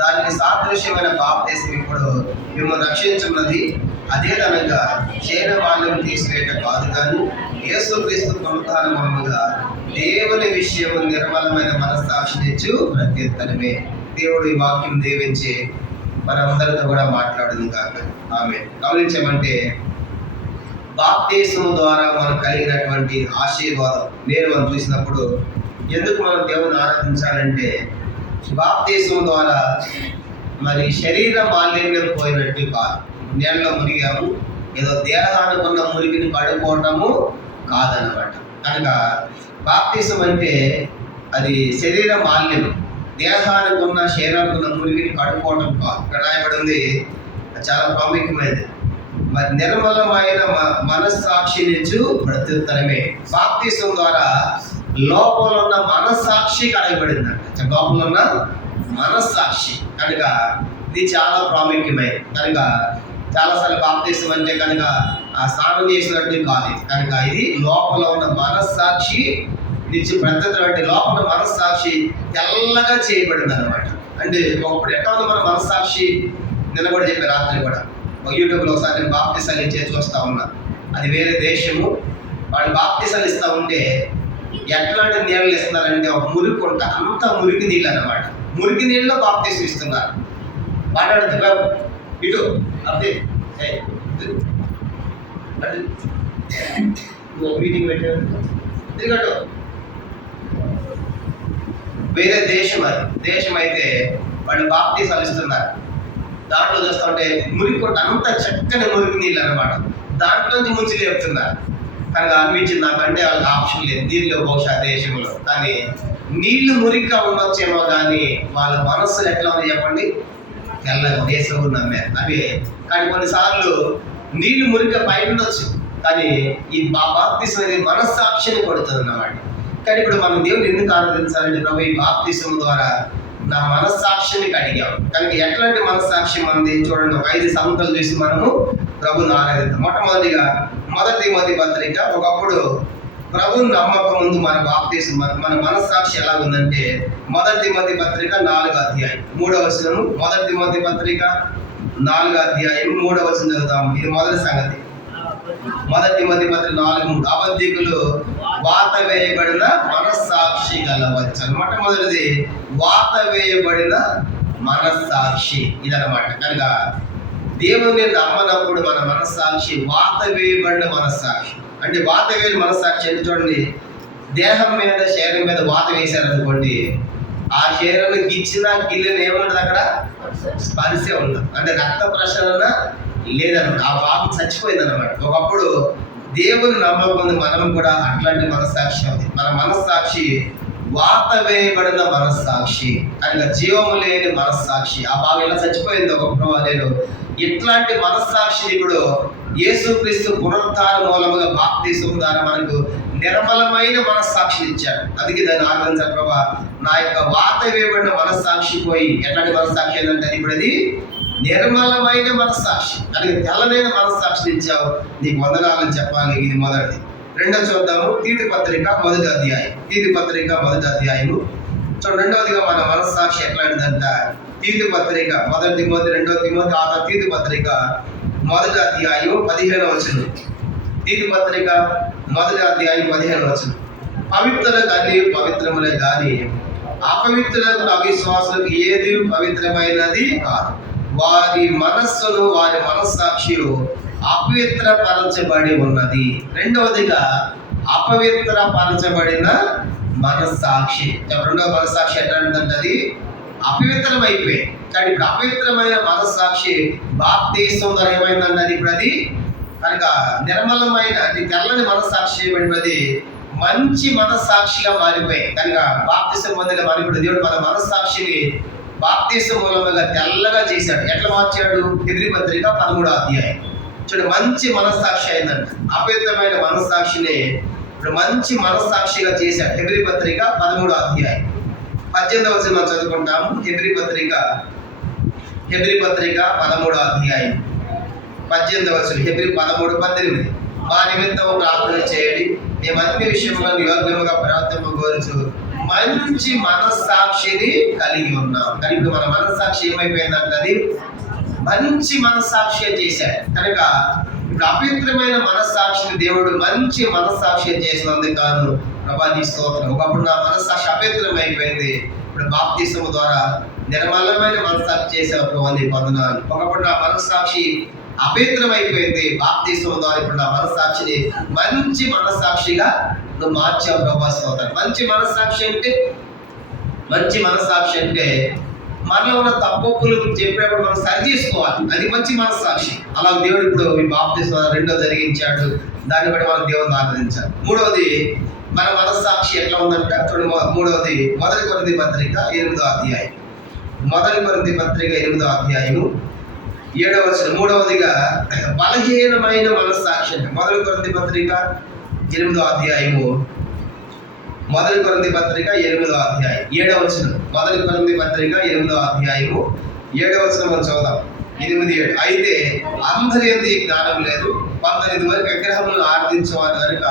దానికి సాదృశ్యమైన బాప్తిసం ఇప్పుడు మిమ్మల్ని రక్షించున్నది. అదే విధంగా చేన వాళ్ళని తీసివేయటం కాదు, కానీ యేసుక్రీస్తు పునరుత్థాన మూలముగా దేవుని విషయం నిర్మలమైన మనస్సాక్షినిచ్చు ప్రత్యుత్తరమే. దేవుడు ఈ వాక్యం దీవించి మనందరితో కూడా మాట్లాడును కాక. ఆమె గమనించమంటే బాప్తిసం ద్వారా మనకు కలిగినటువంటి ఆశీర్వాదం నేను మనం చూసినప్పుడు ఎందుకు మనం దేవుని ఆరాధించాలంటే, బాప్తిసం ద్వారా మరి శరీర మాలిన్యం పోయినట్టు కాదు. నీళ్ళలో మునిగాము, ఏదో దేహానికి ఉన్న మురికిని పడిపోవటము కాదనమాట. కనుక బాప్తిసం అంటే అది శరీర మాలిన్యం, దేహానికి ఉన్న శరీరానికి ఉన్న మురికిని కడుక్కోవటం కాదు. ఇక్కడ రాయబడింది చాలా ప్రాముఖ్యమైనది. మరి నిర్మలమైన మనస్సాక్షినిచ్చు ప్రత్యుత్తరమే. బాప్తిసం ద్వారా లోపల ఉన్న మనస్సాక్షి కడగబడిందంట. లోపల ఉన్న మనస్సాక్షి కనుక ఇది చాలా ప్రాముఖ్యమైనది. కనుక చాలాసార్లు బాప్తిసం అంటే కనుక ఆ స్నానం చేసినట్టు కాదు. కనుక ఇది లోపల ఉన్న మనస్సాక్షి నుంచి ప్రత్యుత్తరం అంటే లోపల మనస్సాక్షి తెల్లగా చేయబడింది అనమాట. అంటే ఒకప్పుడు ఎట్లా ఉంది మన మనస్సాక్షి? నిన్న కూడా చెప్పే రాత్రి కూడా యూట్యూబ్లో ఒకసారి నేను బాప్తిసాలు ఇచ్చే చూస్తూ ఉన్నా. అది వేరే దేశము. వాళ్ళు బాప్తిసాలు ఇస్తూ ఉంటే ఎట్లాంటి నీళ్ళు ఇస్తున్నారంటే ఒక మురికి ఉంట, అంత మురికి నీళ్ళు అనమాట. మురికి నీళ్ళలో బాప్తిసం ఇస్తున్నారు. మాట్లాడుతు ఇటు అదే మీటింగ్ పెట్టారు. ఎందుకంటే వేరే దేశం, అది దేశం అయితే వాళ్ళు బాప్తిసాలు ఇస్తున్నారు. దాంట్లో చూస్తుంటే మురికి కొంట, అంత చక్కని మురికి నీళ్ళు అనమాట. దాంట్లోంచి ముంచి లేపుతున్నారు. కనుక అనిపించింది నాకంటే వాళ్ళకి ఆప్షన్ లేదు దీనిలో బహుశా దేశంలో. కానీ నీళ్లు మురిగ్గా ఉండొచ్చేమో, కానీ వాళ్ళ మనస్సులు ఎట్లా ఉంది చెప్పండి? తెల్లగా దేశం నమ్మారు అవే. కానీ కొన్నిసార్లు నీళ్లు మురిగ్గా పైన ఉండొచ్చు, కానీ ఈ బాప్తిసం అనేది మనస్సాక్షిని కొడుతుంది అన్నమాట. కానీ ఇప్పుడు మనం దేవుని ఎందుకు ఆరాధించాలంటే, ప్రభు ఈ బాప్తిసం ద్వారా నా మనస్సాక్షిని కడిగాం. కనుక ఎట్లాంటి మనస్సాక్షి మనది చూడండి. ఒక 5 సంగతులు చూసి మనము ప్రభుని ఆరాధిద్దాం. మొట్టమొదటిగా 1 తిమోతి పత్రిక. ఒకప్పుడు ప్రభుని నమ్మక ముందు మన బాప్తిసం మన మనస్సాక్షి ఎలా ఉందంటే, 1 తిమోతి పత్రిక 4వ అధ్యాయం 3వ వచనము. 1 తిమోతి పత్రిక 4వ అధ్యాయం 3వ వచనం చదువుతాం. ఇది మొదటి సంగతి. 1 తిమోతి పత్రిక 4:3 అబద్ధికులు వాత వేయబడిన మనస్సాక్షి గలవచ్చు. మొట్టమొదటిది వాత వేయబడిన మనస్సాక్షి ఇదనమాట. కనుక దేవుని నమ్మనప్పుడు మన మనస్సాక్షి వాత వేయబడిన మనస్సాక్షి. అంటే వాత వేయని మనస్సాక్షి అంటే చూడండి, దేహం మీద శరీరం మీద వాత వేశారనుకోండి, ఆ శరీరాన్ని గిచ్చినా గిల్లిన ఏముండదు, అక్కడ స్పర్శే ఉండదు. అంటే రక్త ప్రసరణ లేదనమాట. ఆ పాపం చచ్చిపోయింది అనమాట. ఒకప్పుడు దేవుని నమ్మకం మనం కూడా అట్లాంటి మనస్సాక్షి ఉంది. మన మనస్సాక్షి వాత వేయబడిన మనస్సాక్షి, కనుక జీవము లేని మనస్సాక్షి. ఆ భాగం ఇలా చచ్చిపోయింది ఒకప్పుడు. నేను ఇట్లాంటి మనస్సాక్షిని ఇప్పుడు యేసుక్రీస్తు పునరుత్థాన మూలముగా బాప్తిసం ద్వారా మనకు నిర్మలమైన మనస్సాక్షిని ఇచ్చాడు. అందుకే దాన్ని ఆరాధించాలి. ప్రభా, నా యొక్క వాత వేయబడిన మనస్సాక్షి పోయి ఎట్లాంటి మనస్సాక్షి ఏంటంటే ఇప్పుడు అది నిర్మలమైన మనస్సాక్షి, అలాగే తెల్లనైన మనస్సాక్షిని ఇచ్చావు, నీకు వందనాలని చెప్పాలి. ఇది మొదటిది. రెండో చూద్దాము, తీతు పత్రిక 1వ అధ్యాయం. తీతు పత్రిక 1వ అధ్యాయము చూడండి. రెండవదిగా మన మనస్సాక్షి ఎట్లాంటిదంట, తీతు పత్రిక 1 తిమోతి 2వ తిమోతి ఆ తీతు పత్రిక 1వ అధ్యాయం 15వ వచనం. తీతు పత్రిక 1వ అధ్యాయం 15వ వచనం. పవిత్రులకు అన్ని పవిత్రములే కానీ అపవిత్రులకు అవిశ్వాసులకు ఏది పవిత్రమైనది కాదు. వారి మనస్సును వారి మనస్సాక్షియు అపవిత్రపరచబడి ఉన్నది. రెండవదిగా అపవిత్రపరచబడిన మనస్సాక్షి. రెండవ మనస్సాక్షి ఎట్లాంటిదంటే అది అపవిత్రం అయిపోయింది. కానీ ఇప్పుడు అపవిత్రమైన మనస్సాక్షి బాప్తిసం ద్వారా ఏమైందంటే అది ఇప్పుడు అది కనుక నిర్మలమైన అది తెల్లని మనస్సాక్షి చేయబడినది మంచి మనస్సాక్షిగా మారిపోయాయి. కనుక బాప్తిసం పొందిన మరి ఇప్పుడు దేవుడు మన మనస్సాక్షిని బాప్తిసం మూలముగా తెల్లగా చేశాడు. ఎట్లా మార్చాడు? హెబ్రీ పత్రిక 13వ అధ్యాయం చూడండి. మంచి మనస్సాక్షి అయిందంట. అపవిత్రమైన మనస్సాక్షిని ఇప్పుడు మంచి మనస్సాక్షిగా చేశాడు. హెబ్రీ పత్రిక 13వ అధ్యాయం 18వ వచనం మనం చదువుకుంటాము. హెబ్రీ పత్రిక 13వ అధ్యాయం 18వ వచనం. హెబ్రీ 13:18 మా నిమిత్తం ప్రార్థన చేయండి, మేము అన్ని విషయంలో యోగ్యముగా ప్రార్థింపగోరుచు మంచి మనస్సాక్షిని కలిగి ఉన్నాం. కానీ ఇప్పుడు మన మనస్సాక్షి ఏమైపోయిందంటే అది మంచి మనస్సాక్షి చేశాడు కనుక ఇప్పుడు అపవిత్రమైన మనస్సాక్షిని దేవుడు మంచి మనస్సాక్షి చేసినందుకు కాను ప్రభా నీ స్తోత్రం. ఒకప్పుడు నా మనస్సాక్షి అపవిత్రం అయిపోయింది, ఇప్పుడు బాప్తిసము ద్వారా నిర్మలమైన మనస్సాక్షి చేసావు ప్రభా నీ వందనాలు. ఒకప్పుడు నా మనస్సాక్షి అపవిత్రం అయిపోయింది, బాప్తిసము ద్వారా ఇప్పుడు నా మనస్సాక్షిని మంచి మనస్సాక్షిగా నువ్వు మార్చావు ప్రభా స్తోత్రం. మంచి మనస్సాక్షి అంటే మనలో ఉన్న తప్పులు చెప్పేప్పుడు మనం సరి చేసుకోవాలి, అది మంచి మనస్సాక్షి. అలా దేవుడు ఇప్పుడు ఈ బాప్తిస్మం రెండో జరిగించాడు, దాన్ని బట్టి మనం దేవుని ఆరాధించాలి. మూడవది మన మనస్సాక్షి ఎట్లా ఉందంటే మూడవది మొదటి కొరింథీ పత్రిక 8వ అధ్యాయం. మొదటి కొరింథీ పత్రిక 8వ అధ్యాయము 7వ వచనం. మూడవదిగా బలహీనమైన మనస్సాక్షి అంటే మొదటి కొరింథీ పత్రిక 8వ అధ్యాయము. మొదటి కొరింథీ పత్రిక 8వ అధ్యాయం 7వ వచనం. మొదటి కొరింథీ పత్రిక 8వ అధ్యాయము 7వ వచనం మనం చదువుదాం. 8:7. అయితే అందరి యందు జ్ఞానం లేదు, కొందరు ఇదివరకు విగ్రహములను ఆరాధించేవారు కనుక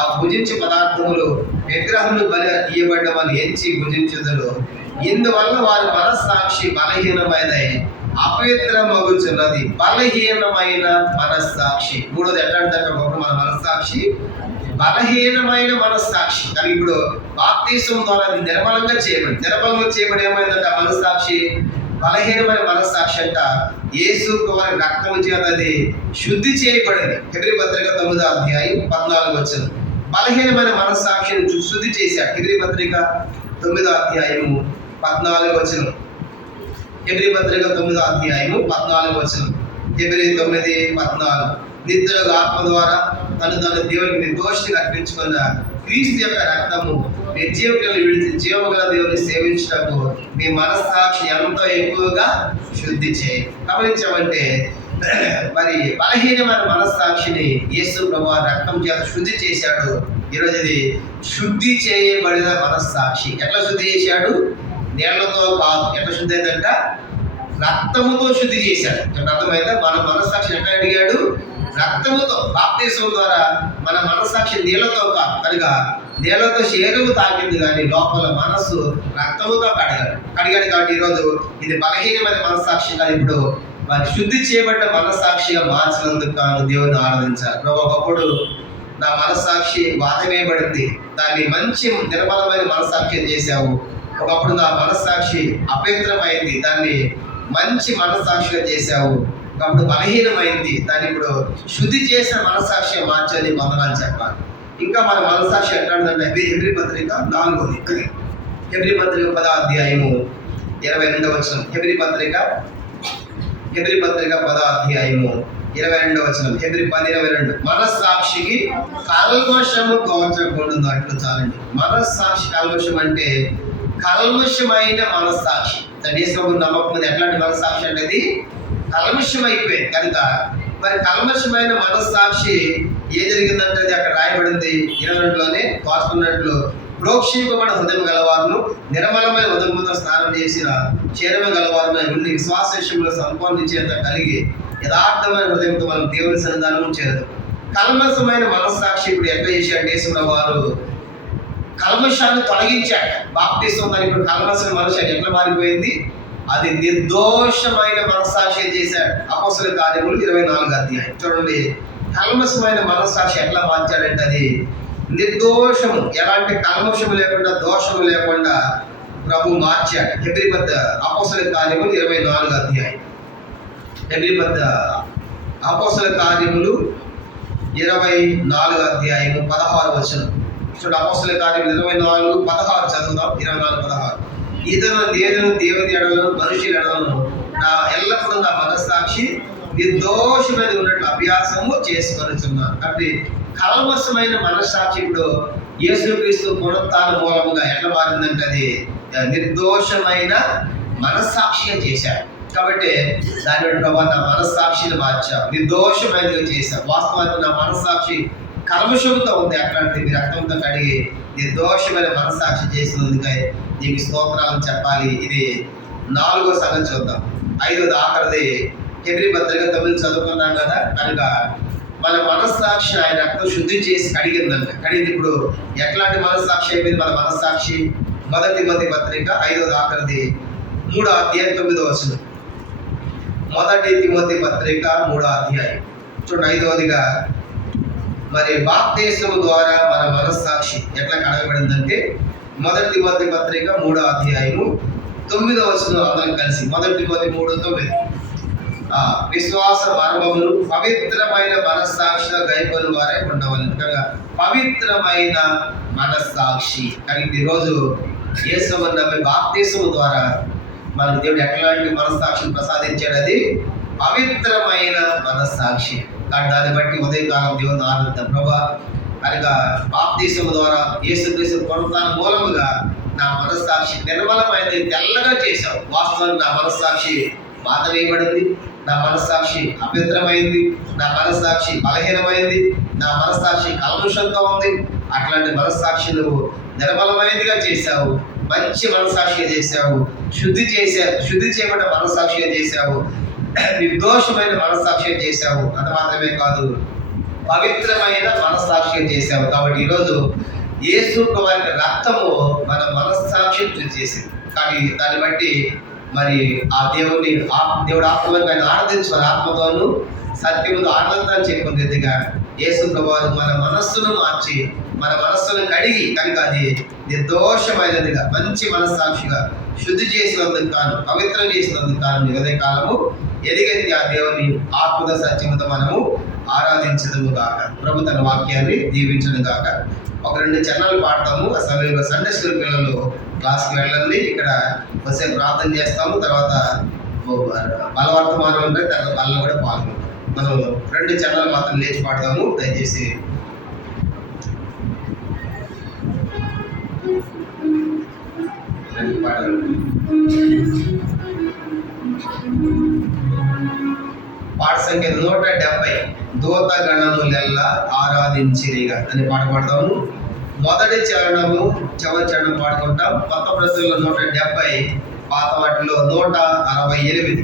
ఆ భుజించే పదార్థములు విగ్రహములు బలి ఇవ్వబడ్డమని ఎంచి భుజించుదురు. ఇందువల్ల వారి మనస్సాక్షి బలహీనమైనది, అపవిత్రమగుచున్నది. బలహీనమైన మనస్సాక్షి. మూడోది ఎట్లా అంటే మన మనస్సాక్షి బలహీనమైన మనస్సాక్షి. కానీ ఇప్పుడు బాప్తిసం ద్వారా నిర్మలంగా చేయబడి ఏమైందంటే ఆ మనస్సాక్షి బలహీనమైన మనస్సాక్షి అంట యేసు వారి రక్తం చేత అది శుద్ధి చేయబడింది. హెబ్రీ పత్రిక 9వ అధ్యాయం 14వ వచనం. బలహీనమైన మనస్సాక్షిని శుద్ధి చేశాడు. హెబ్రీ పత్రిక 9వ అధ్యాయము 14వ వచనం. హెబ్రీ పత్రిక 9వ అధ్యాయము 14వ వచనం. హెబ్రీ 9:14. నిద్రగా ఆత్మ ద్వారా తను దేవునికి నిర్దోషిగా అర్పించుకున్న క్రీస్తు యొక్క రక్తము నిర్జీవకులను విడిచి జీవగల దేవుని సేవించటకు మీ మనస్సాక్షి ఎంతో ఎక్కువగా శుద్ధి చేయి. గమనించామంటే మరి బలహీనమైన మనస్సాక్షిని యేసు ప్రభువు రక్తం చేత శుద్ధి చేశాడు. ఈరోజు ఇది శుద్ధి చేయబడిన మనస్సాక్షి. ఎట్లా శుద్ధి చేశాడు? నీళ్లతో కాదు. ఎట్లా శుద్ధి అయిందంట? రక్తముతో శుద్ధి చేశాడు. అర్థమైందా? మన మనస్సాక్షిని ఎట్లా అడిగాడు? రక్తముతో. బాప్తిసం ద్వారా మన మనస్సాక్షి నీళ్లతో కాదు కనుక నీళ్లతో శరీరము తాకింది, కానీ లోపల మనస్సు రక్తముతో కడిగాడు కాబట్టి ఈరోజు ఇది బలహీనమైన మనస్సాక్షి కాదు, ఇప్పుడు వారి శుద్ధి చేయబడ్డ మనస్సాక్షిగా మార్చినందుకు కాను దేవుని ఆరాధించాలి. ఒకప్పుడు నా మనస్సాక్షి వాదమేయబడింది, దాన్ని మంచి నిర్మలమైన మనస్సాక్షి చేశావు. ఒకప్పుడు నా మనస్సాక్షి అపవిత్రమైంది, దాన్ని మంచి మనస్సాక్షిగా చేశావు. కాబట్టి బలహీనమైంది, దాన్ని ఇప్పుడు శుద్ధి చేసిన మనస్సాక్షి మార్చని వందనాలు చెప్పాలి. ఇంకా మన మనస్సాక్షి ఎట్లాంటిదంటే హెబ్రీ పత్రిక 4వ. హెబ్రీ పత్రిక 10వ అధ్యాయము 22వ వచనం. హెబ్రీ పత్రిక 10వ అధ్యాయము 22వ వచనం. హెబ్రీ 10:22. మనస్సాక్షికి కల్మషము తోచకుండునట్లు చాలండి. మనస్సాక్షి కల్మషం అంటే కల్మషమైన మనస్సాక్షి. యేసు నమ్మకం ఎట్లాంటి మనస్సాక్షి అనేది కల్మషం అయిపోయింది కనుక మరి కల్మషమైన మనస్సాక్షి ఏ జరిగిందంటే అది అక్కడ రాయబడింది 22లోనే తోచుకున్నట్లు ప్రోక్షింపబడిన హృదయం గలవారును నిర్మలమైన ఉదకముతో స్నానం చేసిన చీరమ గలవారును ఉండి విశ్వాస విషయంలో సంపూర్ణ చేత కలిగి యథార్థమైన హృదయంతో మనం దేవుని సన్నిధానం చేరదు. కల్మషమైన మనస్సాక్షి ఇప్పుడు ఎట్లా చేశాడు యేసుప్రభువు వారు? కల్మషాన్ని తొలగించాడు. బాప్తిసం దాని ఇప్పుడు కల్మషమైన మనసు ఎట్లా మారిపోయింది? అది నిర్దోషమైన మనస్సాక్షి చేశాడు. అపోస్తలుల కార్యములు 24వ అధ్యాయం చూడండి. కల్మషమైన మనస్సాక్షి ఎట్లా మార్చాడంటే అది నిర్దోషము, ఎలాంటి కల్మషము లేకుండా దోషము లేకుండా ప్రభు మార్చాడు. అపోస్తలుల కార్యములు 24వ అధ్యాయం. అపోస్తలుల కార్యములు 24వ అధ్యాయము 16వ వచనం. చూడండి, అపోస్తలుల కార్యములు 24:16 చదువుదాం. 24:16. ఇతను దేవుని ఎడలను మనుషుల ఎడలను నా ఎల్లప్పుడూ నా మనస్సాక్షి నిర్దోషమైన ఉన్నట్లు అభ్యాసము చేసుకొనుచున్నాను. కాబట్టి కల్మషమైన మనస్సాక్షి ఇప్పుడు యేసుక్రీస్తు పునరుత్థాన మూలముగా ఎట్లా మారిందంటే అది నిర్దోషమైన మనస్సాక్షిగా చేశాడు. కాబట్టి దాని ప్రభావ నా మనస్సాక్షిని మార్చావు, నిర్దోషమైనదిగా చేశావు. వాస్తవానికి నా మనస్సాక్షి కల్మషంతో ఉంది, అట్లాంటి మీ రక్తంతో కడిగి నిర్దోషమైన మనస్సాక్షి చేసినందుకే నీకు స్తోత్రాలను చెప్పాలి. ఇది 4వ సంగతి చూద్దాం. 5వది ఆఖరిది హెబ్రీ పత్రిక 9 చదువుకున్నాం కదా. కనుక మన మనస్సాక్షి ఆయన రక్తం శుద్ధి చేసి కడిగిందంట. కడిగింది ఇప్పుడు ఎట్లాంటి మనస్సాక్షి అయిపోయింది? మన మనస్సాక్షి మొదటి తిమోతి పత్రిక 5వ ఆఖరిది 3వ అధ్యాయం 9వ వచనం. మొదటి తిమోతి పత్రిక 3వ అధ్యాయం చూడండి. 5వదిగా మరి బాప్తిస్మము ద్వారా మన మనస్సాక్షి ఎట్లా కడగబడిందంటే మొదటి తిమోతి పత్రిక 3వ అధ్యాయము 9వ వచనం అందరం కలిసి. మొదటి తిమోతి 3:9 విశ్వాస మర్మములు పవిత్రమైన మనస్సాక్షిగా గైకొను వారే ఉండవలెను. కనుక పవిత్రమైన మనస్సాక్షి. కానీ ఈరోజు యేసుని నమ్మి బాప్తిస్మము ద్వారా మనకు దేవుడు ఎట్లాంటి మనస్సాక్షిని ప్రసాదించాడు? అది పవిత్రమైన మనస్సాక్షి. కానీ దాన్ని బట్టి ఉదయకాలం దేవుని ఆనందం ప్రభా కనుక బాప్తిస్మము ద్వారా యేసుక్రీస్తు పునరుత్థానం మూలముగా నా మనస్సాక్షి నిర్మలమైనది, తెల్లగా చేశావు. వాస్తవానికి నా మనస్సాక్షి బాధ వేయబడింది, నా మనస్సాక్షి అపవిత్రమైంది, నా మనస్సాక్షి బలహీనమైంది, నా మనస్సాక్షి కల్మషంతో ఉంది. అట్లాంటి మనస్సాక్షి నువ్వు నిర్మలమైనదిగా చేశావు, మంచి మనస్సాక్షిగా చేశావు, శుద్ధి చేయబడ్డ మనస్సాక్షిగా చేశావు, నిర్దోషమైన మనస్సాక్షిగా చేశావు. అది మాత్రమే కాదు, పవిత్రమైన మనస్సాక్షిగా చేశావు. కాబట్టి ఈరోజు యేసు వారి రక్తము మన మనస్సాక్షిని చేసింది. కానీ దాన్ని బట్టి మరి ఆ దేవుడు ఆత్మగా ఆనందించుకుని ఆత్మతోను సత్యముతో ఆనందాన్ని చెప్పుకునేదిగా యేసు ప్రభువారు మన మనస్సును మార్చి మన మనస్సును కడిగి కనుక అది నిర్దోషమైనదిగా మంచి మనస్సాక్షిగా శుద్ధి చేసినందుకు కాను, పవిత్రం చేసినందుకు కాను ఉదయ కాలము ఎదిగెత్తి ఆ దేవుని ఆత్మద సత్యముతో మనము ఆరాధించదము గాక. ప్రభు తన వాక్యాన్ని దీవించడం గాక. ఒక 2 చరణాలు పాడతాము. ఆ సమయంలో సండే స్కూల్ పిల్లలు క్లాస్కి వెళ్ళండి. ఇక్కడ వచ్చే ప్రార్థన చేస్తాము. తర్వాత బలవర్తమానం ఉంటే తర్వాత బలలో కూడా పాల్గొంటాం. మనం 2 చరణాలు మాత్రం లేచి పాడతాము. దయచేసి పాట సంఖ్య 170 దూత గణములెల్లా ఆరాధించిరిగా అని పాట పాడతాము. మొదటి చరణము చివరి చరణం పాడుకుంటాం. కొత్త ప్రతుల్లో 170, పాత వాటిలో 168.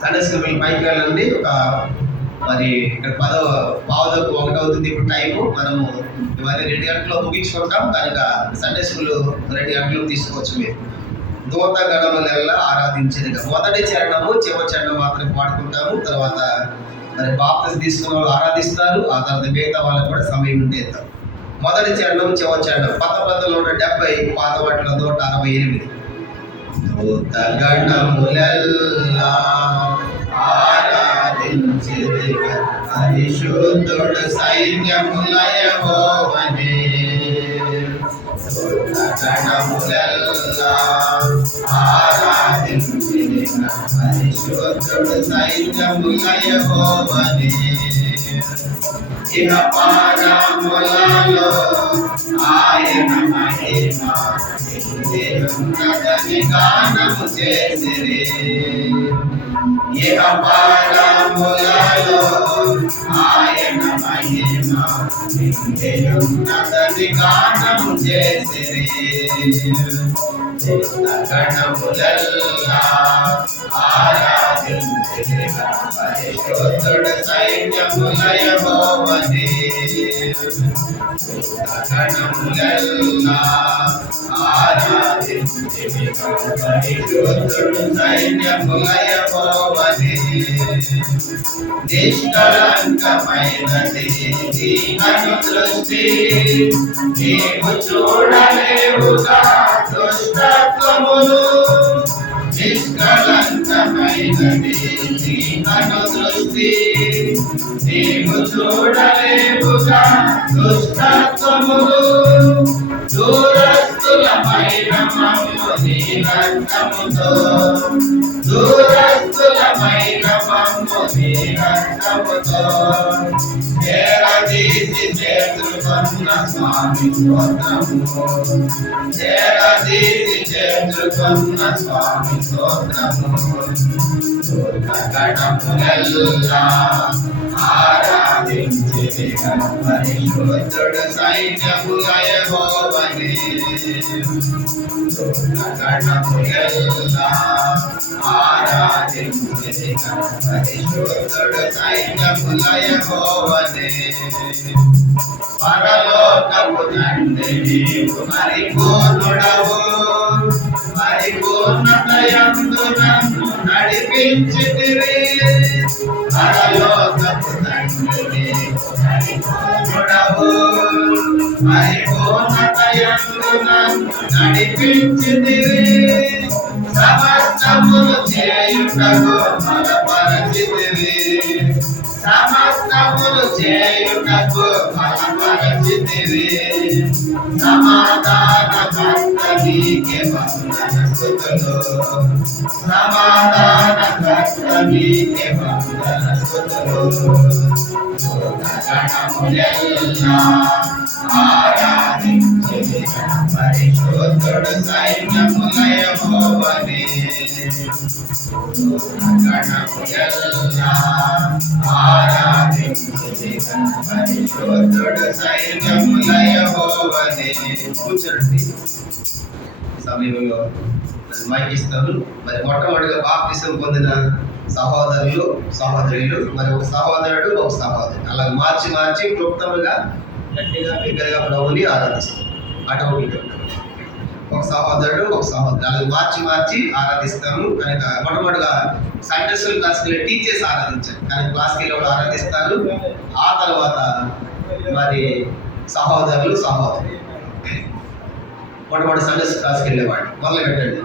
సండే స్కూల్ పైకి వెళ్ళండి. ఒక మరి ఇక్కడ 10:15 అవుతుంది ఇప్పుడు టైము. మనము ఇవన్నీ 2 గంటల్లో ముగించుకుంటాం కనుక సండే స్కూల్ 2 గంటలు తీసుకోవచ్చు. మీరు దూత గణములెల్లా ఆరాధించరుగా మొదటి చరణము చివరి చరణం మాత్రం పాడుకుంటాము. తర్వాత మరి బాప్తిస్మం తీసుకున్న వాళ్ళు ఆరాధిస్తారు. ఆ తర్వాత మిగతా వాళ్ళకి కూడా సమయం ఉంటే ఇద్దాం. మొదటి చరణం చివరి చరణం. కొత్త ప్రతుల్లో 170, పాత వాటిలో 168. దూత గణములెల్లా ఆరాధించిరిగా పరిశుద్ధుడు సైన్యముల యెహోవానే. దూత గణములెల్లా ఆరాధించిరిగా పరిశుద్ధుడు సైన్యముల యెహోవానే. ఇహ పారములలో ఆయన మహిమ ఉన్నదని గానము చేసిరి. ఇహ పారములలో ఆయన మహిమ ఉన్నదని గానము చేసిరి. గణములెల్లా ఆరాధించిరిగా పరిశుద్ధుడు సైన్యముల యెహోవానే. గణములెల్లా ఆరాధించిరిగా పరిశుద్ధుడు సైన్యముల యెహోవానే. నిష్కళంకమైనది నీ కనుదృష్టి, నీవు చూడలేవుగా దుష్టత్వములు. నిష్కళంకమైనది నీ కనుదృష్టి, నీవు చూడలేవుగా దుష్టత్వములు. దూరస్తులమైన మమ్ము నీ రక్తముతో, దూరస్తులమైన మమ్ము నీ రక్తముతో చేరదీసి చేర్చుకున్న స్వామి స్తోత్రము. చేరదీసి చేర్చుకున్న స్వామి స్తోత్రము. గణములెల్లా ఆరాధించిరిగా పరిశుద్ధుడు సైన్యముల యెహోవానే. గణములెల్లా ఆరాధించిన పరిశుద్ధుడు సైన్యముల యెహోవానే. పరలోకపు తండ్రి నీవు పరిపూర్ణుడవు, పరిపూర్ణతయందు నన్ను నడిపించితివి. పరలోకపు తండ్రి నీవు పరిపూర్ణుడవు, పరిపూర్ణతయందు నన్ను నడిపించితివి. సమస్తమును చేయుటకు బలపరచితివి, సమస్తమును చేయుటకు బలపరచితివి. సమాధానకర్త నీకే వందనస్తుతులు, సమాధానకర్త నీకే వందనస్తుతులు. గణములెల్లా ఆరాధించితివి పరిశుద్ధుడు సైన్యముల యెహోవానే. గణములెల్లా ఆరాధించితివి పరిశుద్ధుడు సైన్యముల యెహోవానే. కూర్చోండి. సమయంలో మైక్ ఇస్తారు. మరి మొట్టమొదటిగా బాప్తిసం పొందిన సహోదరులు సహోదరులు, మరి ఒక సహోదరుడు ఒక సహోదరి, అలా మార్చి మార్చి క్లుప్తముగా గట్టిగా బిగ్గరగా ప్రభుని ఆరాధిస్తారు. అటువంటి ఒక సహోదరుడు ఒక సహోదరు అలా మార్చి మార్చి ఆరాధిస్తాము. కనుక మొట్టమొదటిగా సండే స్కూల్ క్లాస్కి టీచర్స్ ఆరాధించారు, కానీ క్లాస్కి వెళ్ళి ఆరాధిస్తారు. ఆ తర్వాత మరి సహోదరులు సహోదరు మొట్టమొదటి సండే స్కూల్ క్లాస్కి వెళ్ళేవాడు. మొదలు పెట్టండి.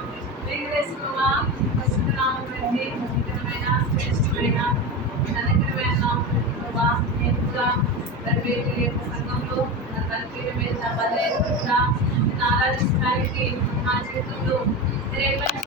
ఆరాధించడానికి మా జీవితంలో